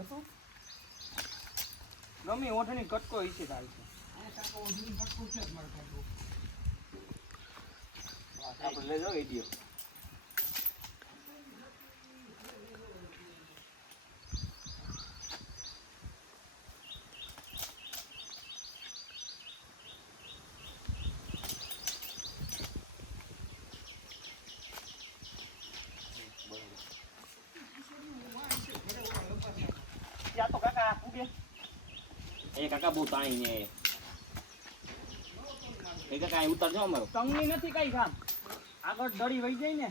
હતું ગમે ઓઠણી કટકો હશે કાલ છે આપણે લઈ જાઓ વિડીયો તો કાકા ઉગે એ કાકા બહુ પાણી ને એ કાકા ઉતર જાવ અમારો તંગની નથી કઈ કામ આગળ દડી વહી જાય ને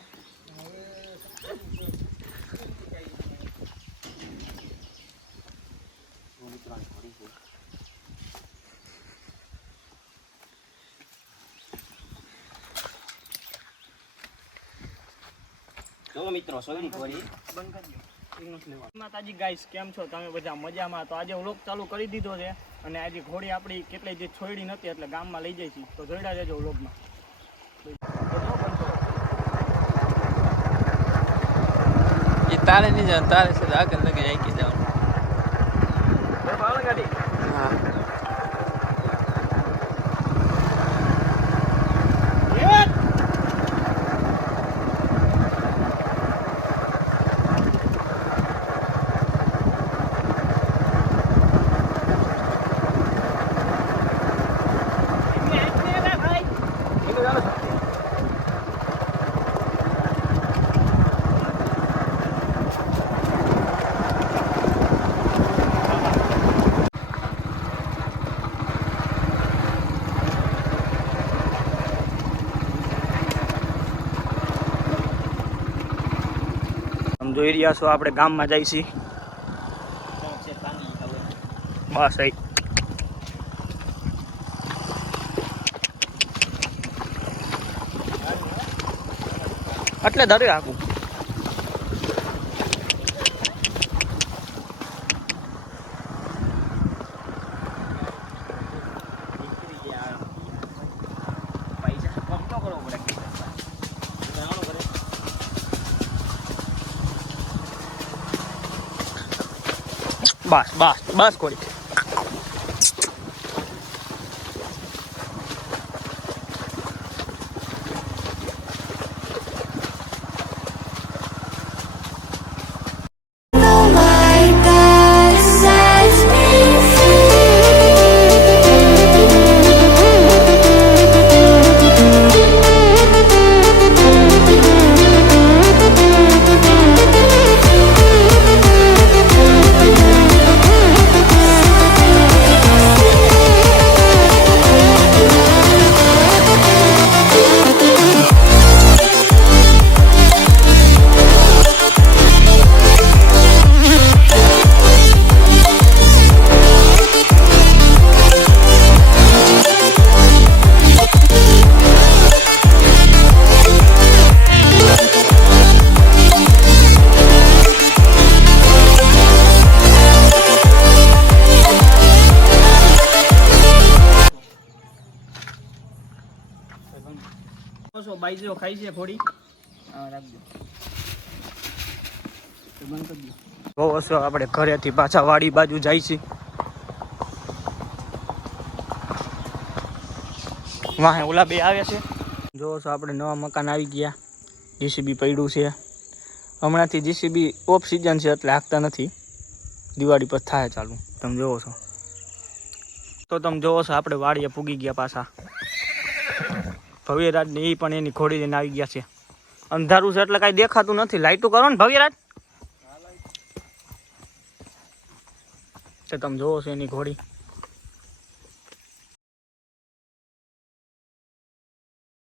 જો મિત્રો સોયડી ઘોડી બંધ કરી દો માતાજી ગાઈસ કેમ છો તમે બધા મજામાં તો આજે વ્લોગ ચાલુ કરી દીધો છે અને આજે ઘોડી આપણી કેટલી જે છોડી નથી એટલે ગામમાં લઈ જઈશી તો જોઈડા જજો વ્લોગમાં એ તારે નહીં જવાનું તારે છે આગળ લગે આઈકી જવાનું ગાડી હા જોઈ રહ્યા છો આપણે ગામમાં જઈશી બસ એટલે દરે આખું બસ બસ બસ કોડી બાઈજો ખાઈ છે થોડી રાખજો બંધ કરી દો બહુ હસો આપણે ઘરેથી પાછા વાડી બાજુ જાય છે વાહે ઓલા બે આવે છે જો છો આપણે નવા મકાન આવી ગયા જીસીબી પડ્યું છે હમણાંથી જીસીબી ઓફ સિઝન છે એટલે હાંકતા નથી દિવાળી પર થાય ચાલુ તમે જોવો છો તો તમે જોવો છો આપણે વાડીએ પૂગી ગયા પાછા ભવ્યરાજ ને એ પણ એની ઘોડી લઈને આવી ગયા છે અંધારું છે એટલે કઈ દેખાતું નથી લાઈટું કરો ને ભવ્યરાજ તો તમે જોવો છો એની ઘોડી